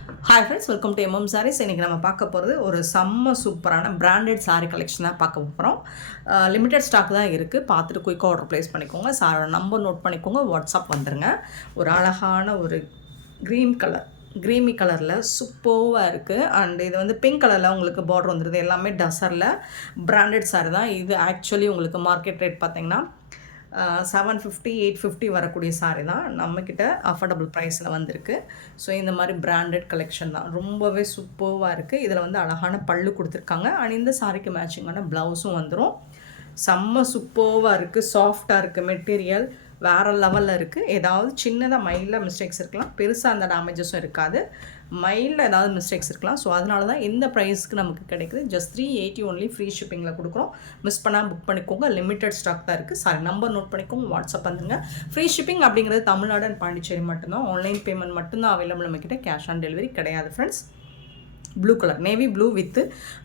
Hi friends, welcome to MM Sarees. இன்றைக்கி நம்ம பார்க்க போகிறது ஒரு செம்ம சூப்பரான பிராண்டட் சாரீ கலெக்ஷன் தான் பார்க்க போகிறோம். லிமிட்டட் ஸ்டாக் தான் இருக்குது. பார்த்துட்டு குயிக்காக ஆர்டர் ப்ளேஸ் பண்ணிக்கோங்க. நம்பர் நோட் பண்ணிக்கோங்க, வாட்ஸ்அப் வந்துடுங்க. ஒரு அழகான ஒரு க்ரீமி கலரில் சூப்பராக இருக்குது. அண்ட் இது வந்து பிங்க் கலரில் உங்களுக்கு பார்டர் வந்துடுது. எல்லாமே டசரில் பிராண்டட் சாரீ தான். இது ஆக்சுவலி உங்களுக்கு மார்க்கெட் ரேட் பார்த்திங்கன்னா 750 850 வரக்கூடிய சாரீ தான். நம்மக்கிட்ட அஃபோர்டபுள் ப்ரைஸில் வந்திருக்கு. ஸோ இந்த மாதிரி பிராண்டட் கலெக்ஷன் தான், ரொம்பவே சூப்பராக இருக்குது. இதில் வந்து அழகான பல்லு கொடுத்துருக்காங்க. அண்ட் இந்த சாரீக்கு மேட்சிங்கான ப்ளவுஸும் வந்துடும். செம்ம சூப்பராக இருக்குது, சாஃப்டாக இருக்குது, மெட்டீரியல் வேறு லெவலில் இருக்குது. ஏதாவது சின்னதாக மைல்டாக மிஸ்டேக்ஸ் இருக்கலாம், பெருசாக அந்த டேமேஜஸும் இருக்காது. மைல்டில் ஏதாவது மிஸ்டேக்ஸ் இருக்கலாம். ஸோ அதனால தான் இந்த ப்ரைஸ்க்கு நமக்கு கிடைக்குது. ஜஸ்ட் 380 ஒன்லி ஃப்ரீ ஷிப்பிங்கில் கொடுக்குறோம். மிஸ் பண்ணால் புக் பண்ணிக்கோங்க. லிமிட்டட் ஸ்டாக் தான் இருக்குது. நம்பர் நோட் பண்ணிக்கோங்க, வாட்ஸ்அப் வந்துங்க. ஃப்ரீ ஷிப்பிங் அப்படிங்கிறது தமிழ்நாடு அண்ட் பாண்டிச்சேரி மட்டும்தான். ஆன்லைன் பேமெண்ட் மட்டும்தான் அவைலபிள். நம்மக்கிட்ட கேஷ் ஆன் டெலிவரி கிடையாது friends. Blue colour, navy blue with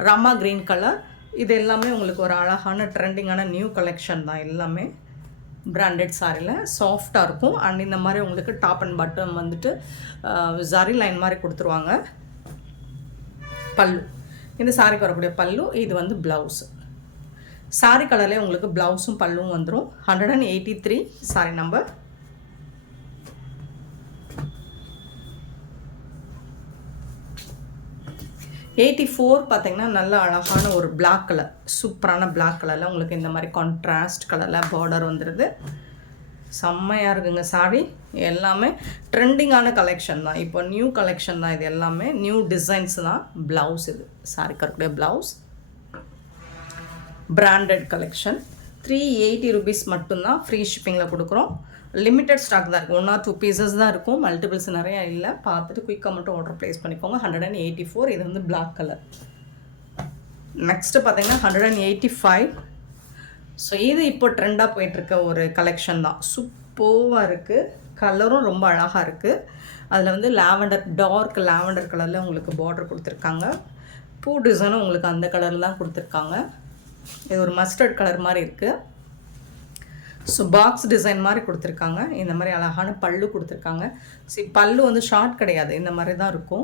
Rama green colour. இது எல்லாமே உங்களுக்கு ஒரு அழகான ட்ரெண்டிங்கான நியூ கலெக்ஷன் தான். எல்லாமே பிராண்டட் சாரியில் சாஃப்டாக இருக்கும். அண்ட் இந்த மாதிரி உங்களுக்கு டாப் அண்ட் பாட்டம் வந்துட்டு ஜரி லைன் மாதிரி கொடுத்துருவாங்க. பல்லு, இந்த சாரிக்கு வரக்கூடிய பல்லு. இது வந்து ப்ளவுஸு. சாரி கலர்லேயே உங்களுக்கு ப்ளவுஸும் பல்லும் வந்துடும். 183 சாரி நம்பர். பார்த்தீங்கன்னா நல்ல அழகான ஒரு பிளாக் கலர், சூப்பரான பிளாக் கலரில் உங்களுக்கு இந்த மாதிரி கான்ட்ராஸ்ட் கலரில் பார்டர் வந்துடுது. செம்மையாக இருக்குங்க சாரி. எல்லாமே ட்ரெண்டிங்கான கலெக்ஷன் தான். இப்போ நியூ கலெக்ஷன் தான். இது எல்லாமே நியூ டிசைன்ஸ் தான். ப்ளவுஸ், இது சாரி கருடைய ப்ளவுஸ். Branded collection. 380 rupees மட்டும்தான் ஃப்ரீ ஷிப்பிங்கில் கொடுக்குறோம். லிமிட்டட் ஸ்டாக் தான் இருக்குது. 1 or 2 பீசஸ் தான் இருக்கும். மல்டிபிள்ஸ் நிறையா இல்லை. பார்த்துட்டு குயிக்காக மட்டும் ஆர்டர் ப்ளேஸ் பண்ணிக்கோங்க. 184. இது வந்து பிளாக் கலர். நெக்ஸ்ட்டு பார்த்தீங்கன்னா 185. ஸோ இது இப்போ ட்ரெண்டாக போயிட்டுருக்க ஒரு கலெக்ஷன் தான். சூப்பராக இருக்குது. கலரும் ரொம்ப அழகாக இருக்குது. அதில் வந்து டார்க் லாவெண்டர் கலரில் உங்களுக்கு பார்டர் கொடுத்துருக்காங்க. பூ டிசைனும் உங்களுக்கு அந்த கலரில் தான் கொடுத்துருக்காங்க. இது ஒரு மஸ்டர்ட் கலர் மாதிரி இருக்குது. ஸோ பாக்ஸ் டிசைன் மாதிரி கொடுத்துருக்காங்க. இந்த மாதிரி அழகான பல்லு கொடுத்துருக்காங்க. பல்லு வந்து ஷார்ட் கிடையாது, இந்த மாதிரி தான் இருக்கும்.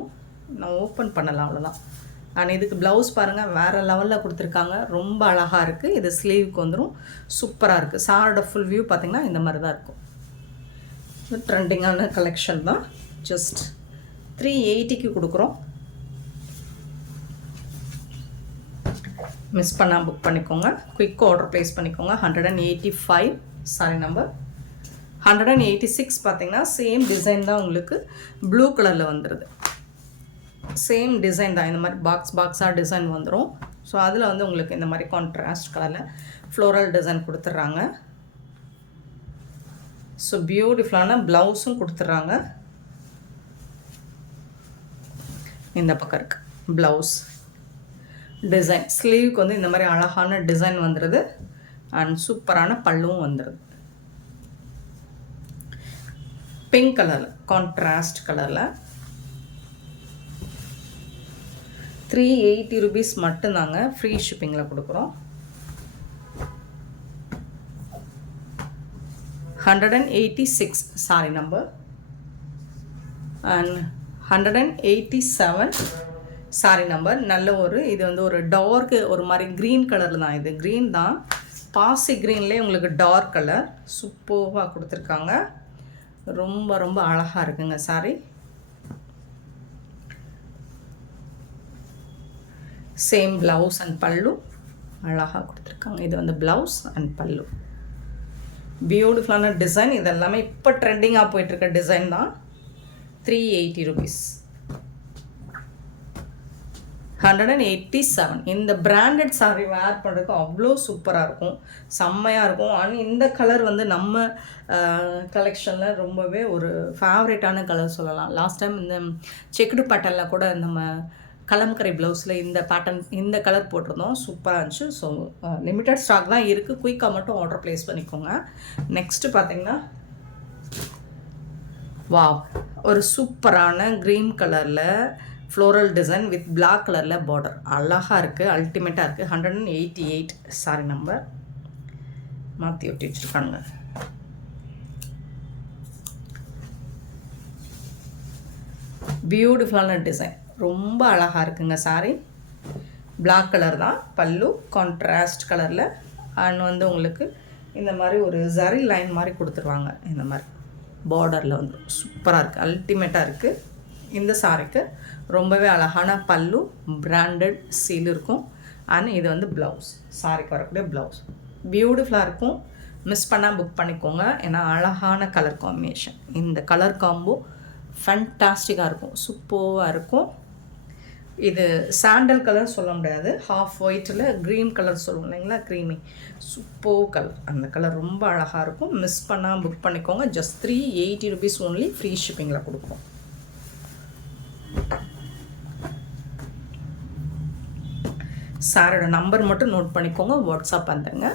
நான் ஓப்பன் பண்ணலாம், அவ்வளோதான். அண்ட் இதுக்கு ப்ளவுஸ் பாருங்கள், வேறு லெவலில் கொடுத்துருக்காங்க. ரொம்ப அழகாக இருக்குது. இது ஸ்லீவுக்கு வந்துடும். சூப்பராக இருக்குது. சாரோட ஃபுல் வியூ பார்த்திங்கன்னா இந்த மாதிரி தான் இருக்கும். ட்ரெண்டிங்கான கலெக்ஷன் தான். ஜஸ்ட் 380க்கு கொடுக்குறோம். மிஸ் பண்ணால் புக் பண்ணிக்கோங்க. குயிக்காக ஆர்டர் ப்ளேஸ் பண்ணிக்கோங்க. 185 சாரி நம்பர். 186 பார்த்தீங்கன்னா சேம் டிசைன் தான். உங்களுக்கு ப்ளூ கலரில் வந்துடுது. சேம் டிசைன் தான். இந்த மாதிரி பாக்ஸாக டிசைன் வந்துடும். ஸோ அதில் வந்து உங்களுக்கு இந்த மாதிரி கான்ட்ராஸ்ட் கலரில் ஃப்ளோரல் டிசைன் கொடுத்துட்றாங்க. ஸோ பியூட்டிஃபுல்லான ப்ளவுஸும் கொடுத்துட்றாங்க. இந்த பக்கம் இருக்குது ப்ளவுஸ் டிசைன். ஸ்லீவுக்கு வந்து இந்த மாதிரி அழகான டிசைன் வந்துடுது. அண்ட் சூப்பரான பல்லுவும் வந்துடுது. பிங்க் கலரில், கான்ட்ராஸ்ட் கலரில். 380 rupees மட்டும்தாங்க ஃப்ரீ ஷிப்பிங்கில் கொடுக்குறோம். 186 sorry number. And 187 sorry number. நல்ல இது வந்து ஒரு டார்க்கு ஒரு மாதிரி க்ரீன் கலரில் தான். இது க்ரீன் தான், பாசி க்ரீன்லேயே உங்களுக்கு டார்க் கலர் சூப்பராக கொடுத்துருக்காங்க. ரொம்ப ரொம்ப அழகாக இருக்குங்க சாரி. சேம் ப்ளவுஸ் அண்ட் பல்லு அழகாக கொடுத்துருக்காங்க. இது வந்து ப்ளவுஸ் அண்ட் பல்லு. பியூட்டிஃபுல்லான டிசைன். இது எல்லாமே இப்போ ட்ரெண்டிங்காக போயிட்டுருக்க டிசைன் தான். 380 rupees. 187. இந்த பிராண்டட் சாரீ வேர் பண்ணுறதுக்கு அவ்வளோ சூப்பராக இருக்கும், செம்மையாக இருக்கும். ஆனால் இந்த கலர் வந்து நம்ம கலெக்ஷனில் ரொம்பவே ஒரு ஃபேவரேட்டான கலர் சொல்லலாம். லாஸ்ட் டைம் இந்த செக்குடு பேட்டர்னில் கூட நம்ம கலம்கரை ப்ளவுஸில் இந்த கலர் போட்டிருந்தோம். சூப்பராக இருந்துச்சு. ஸோ லிமிட்டட் ஸ்டாக் தான் இருக்குது. குயிக்காக மட்டும் ஆர்டர் ப்ளேஸ் பண்ணிக்கோங்க. நெக்ஸ்ட்டு பார்த்திங்கன்னா வாவ், ஒரு சூப்பரான க்ரீன் கலரில் ஃப்ளோரல் டிசைன் வித் பிளாக் கலரில் பார்டர் அழகாக இருக்குது. அல்டிமேட்டாக இருக்குது. 188 சாரி நம்பர். மாற்றி ஒட்டி வச்சுருக்காங்க. பியூட்டிஃபுல்லான டிசைன், ரொம்ப அழகாக இருக்குங்க சாரீ. பிளாக் கலர் தான் பல்லு, கான்ட்ராஸ்ட் கலரில். அண்ட் வந்து உங்களுக்கு இந்த மாதிரி ஒரு ஜரி லைன் மாதிரி கொடுத்துருவாங்க. இந்த மாதிரி பார்டரில் வந்து சூப்பராக இருக்குது, அல்டிமேட்டாக இருக்குது. இந்த சாரிக்கு ரொம்பவே அழகான பல்லு, பிராண்டட் சீல் இருக்கும். அண்ட் இது வந்து ப்ளவுஸ், சாரிக்கு வரக்கூடிய ப்ளவுஸ் பியூட்டிஃபுல்லாக இருக்கும். மிஸ் பண்ணால் புக் பண்ணிக்கோங்க, ஏன்னா அழகான கலர் காம்பினேஷன். இந்த கலர் காம்போ ஃபேண்டாஸ்டிக்காக இருக்கும், சூப்பராக இருக்கும். இது சாண்டல் கலர் சொல்ல முடியாது, ஹாஃப் ஒயிட்டில் க்ரீன் கலர் சொல்லுவோம் இல்லைங்களா, க்ரீமி, சூப்பர் கலர். அந்த கலர் ரொம்ப அழகாக இருக்கும். மிஸ் பண்ணால் புக் பண்ணிக்கோங்க. ஜஸ்ட் 380 rupees ஓன்லி, ஃப்ரீ ஷிப்பிங்கில் கொடுப்போம். சாரோட நம்பர் மட்டும் நோட் பண்ணிக்கோங்க, வாட்ஸ்அப் வந்துடுங்க.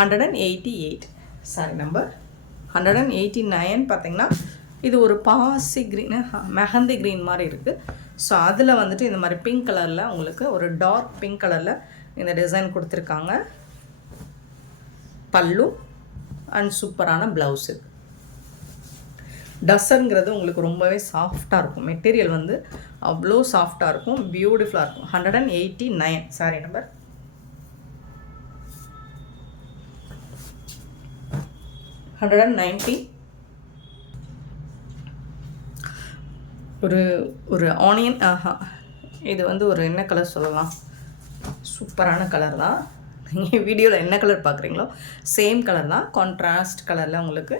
188 சாரி நம்பர் 189. பார்த்திங்கன்னா இது ஒரு பாசி க்ரீன், மெஹந்தி க்ரீன் மாதிரி இருக்குது. ஸோ அதில் வந்துட்டு இந்த மாதிரி பிங்க் கலரில் உங்களுக்கு ஒரு டார்க் பிங்க் கலரில் இந்த டிசைன் கொடுத்துருக்காங்க. பல்லு அண்ட் சூப்பரான ப்ளவுஸு. டஸ்ஸருங்கிறது உங்களுக்கு ரொம்பவே சாஃப்டாக இருக்கும், மெட்டீரியல் வந்து அவ்வளோ சாஃப்டாக இருக்கும், பியூட்டிஃபுல்லாக இருக்கும். 189 சாரி நம்பர். ஒரு ஆனியன், இது வந்து ஒரு என்ன கலர் சொல்லலாம், சூப்பரான கலர் தான். நீங்கள் வீடியோவில் என்ன கலர் பார்க்குறீங்களோ சேம் கலர் தான், கான்ட்ராஸ்ட் கலரில் உங்களுக்கு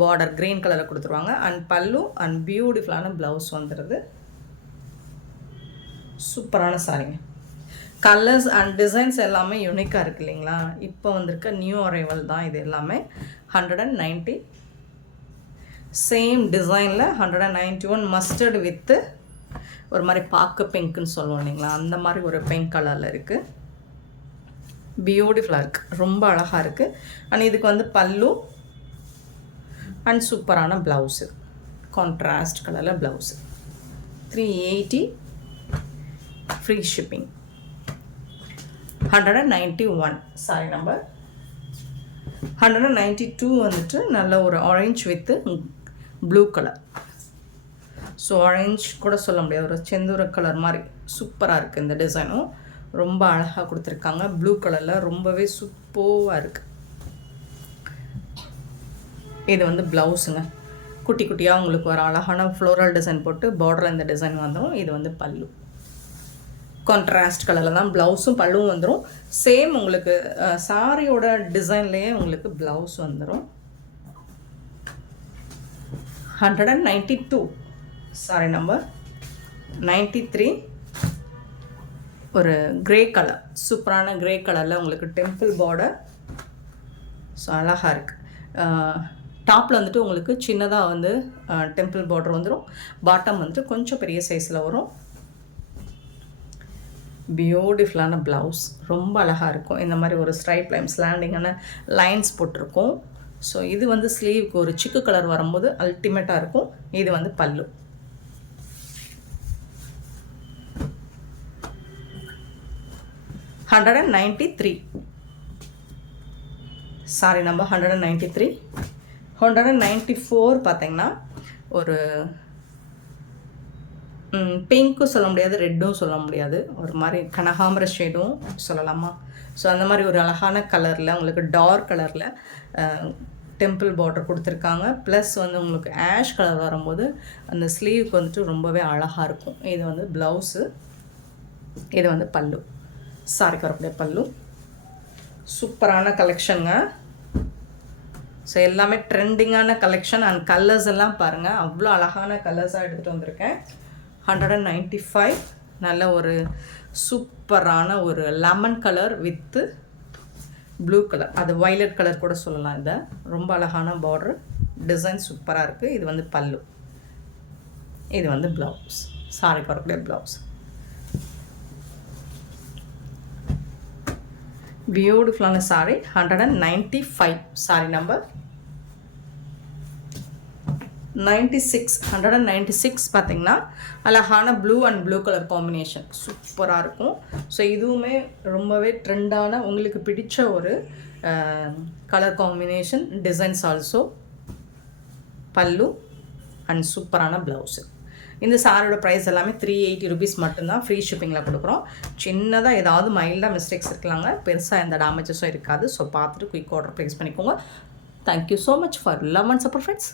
பார்டர் க்ரீன் கலரில் கொடுத்துருவாங்க. அண்ட் பல்லு அண்ட் பியூட்டிஃபுல்லான ப்ளவுஸ் வந்துடுது. சூப்பரான சாரிங்க. கலர்ஸ் அண்ட் டிசைன்ஸ் எல்லாமே யூனிக்காக இருக்குது இல்லைங்களா. இப்போ வந்திருக்க நியூ அரைவல் தான் இது எல்லாமே. 190 சேம் டிசைனில் 191 மஸ்டர்டு வித்து ஒரு மாதிரி பாக்கு பிங்க்குன்னு சொல்லுவோம் இல்லைங்களா, அந்த மாதிரி ஒரு பிங்க் கலரில் இருக்குது. பியூட்டிஃபுல்லாக இருக்குது, ரொம்ப அழகாக இருக்குது. அண்ட் இதுக்கு வந்து பல்லு அண்ட் சூப்பரான ப்ளவுஸு, கான்ட்ராஸ்ட் கலரில் blouse. 380 free shipping. 191 sorry number. 192 வந்துட்டு நல்ல ஒரு orange with blue colour. So orange கூட சொல்ல முடியாது, ஒரு செந்தூர கலர் மாதிரி சூப்பராக இருக்குது. இந்த டிசைனும் ரொம்ப அழகாக கொடுத்துருக்காங்க, ப்ளூ கலரில் ரொம்பவே சூப்பராக இருக்குது. இது வந்து ப்ளவுஸுங்க, குட்டி குட்டியாக உங்களுக்கு ஒரு அழகான ஃப்ளோரல் டிசைன் போட்டு பார்டரில் இந்த டிசைன் வந்துடும். இது வந்து பல்லு, கான்ட்ராஸ்ட் கலரில் தான் ப்ளவுஸும் பல்லுவும் வந்துடும். சேம் உங்களுக்கு சாரியோட டிசைன்லேயே உங்களுக்கு ப்ளவுஸ் வந்துடும். 192 சாரி நம்பர். 93 ஒரு க்ரே கலர், சூப்பரான க்ரே கலரில் உங்களுக்கு டெம்பிள் பார்டர். ஸோ அழகாக இருக்குது. டாப்பில் வந்துட்டு உங்களுக்கு சின்னதாக வந்து டெம்பிள் பார்டர் வந்துடும். பாட்டம் வந்துட்டு கொஞ்சம் பெரிய சைஸில் வரும். பியூட்டிஃபுல்லான ப்ளவுஸ், ரொம்ப அழகாக இருக்கும். இந்த மாதிரி ஒரு ஸ்ட்ரைப் லைன் ஸ்லாண்டிங்கான லைன்ஸ் போட்டிருக்கும். ஸோ இது வந்து ஸ்லீவுக்கு ஒரு சிக்கு கலர் வரும்போது அல்டிமேட்டாக இருக்கும். இது வந்து பல்லு. $193 சாரி நம்பர். 193. 194 பார்த்தீங்கன்னா ஒரு பிங்க்கும் சொல்ல முடியாது, ரெட்டும் சொல்ல முடியாது, ஒரு மாதிரி கனகாம்பர ஷேடும் சொல்லலாமா. ஸோ அந்த மாதிரி ஒரு அழகான கலரில் உங்களுக்கு டார்க் கலரில் டெம்பிள் பார்டர் கொடுத்துருக்காங்க. ப்ளஸ் வந்து உங்களுக்கு ஆஷ் கலர் வரும்போது அந்த ஸ்லீவுக்கு வந்துட்டு ரொம்பவே அழகாக இருக்கும். இது வந்து ப்ளவுஸு, இது வந்து பல்லு, சாரிக்கு வரக்கூடிய பல்லு. சூப்பரான கலெக்ஷனுங்க. ஸோ எல்லாமே ட்ரெண்டிங்கான கலெக்ஷன். அண்ட் கலர்ஸ் எல்லாம் பாருங்கள், அவ்வளோ அழகான கலர்ஸாக எடுத்துகிட்டு வந்திருக்கேன். 195 நல்ல ஒரு சூப்பரான ஒரு lemon colour with blue colour, அது வயலட் கலர் கூட சொல்லலாம். இதை ரொம்ப அழகான பார்டர் டிசைன் சூப்பராக இருக்குது. இது வந்து பல்லு, இது வந்து ப்ளவுஸ், சாரிக்கு வரக்கூடிய ப்ளவுஸ். பியூட்டிஃபுல்லான சாரி. 195 sorry number. 96 196 பார்த்தீங்கன்னா அழகான blue and blue colour combination சூப்பராக இருக்கும். ஸோ இதுவுமே ரொம்பவே ட்ரெண்டான உங்களுக்கு பிடிச்ச ஒரு கலர் காம்பினேஷன் டிசைன்ஸ் ஆல்சோ. பல்லு அண்ட் சூப்பரான ப்ளவுஸு. இந்த சாரியோட ப்ரைஸ் எல்லாமே 380 ருபீஸ் மட்டும்தான், ஃப்ரீ ஷிப்பிங்கில் கொடுக்குறோம். சின்னதாக ஏதாவது மைல்டாக மிஸ்டேக்ஸ் இருக்கலாங்க, பெருசாக எந்த டேமேஜஸும் இருக்காது. ஸோ பார்த்துட்டு குயிக் ஆர்டர் ப்ளேஸ் பண்ணிக்கோங்க. Thank you so much for love and support friends.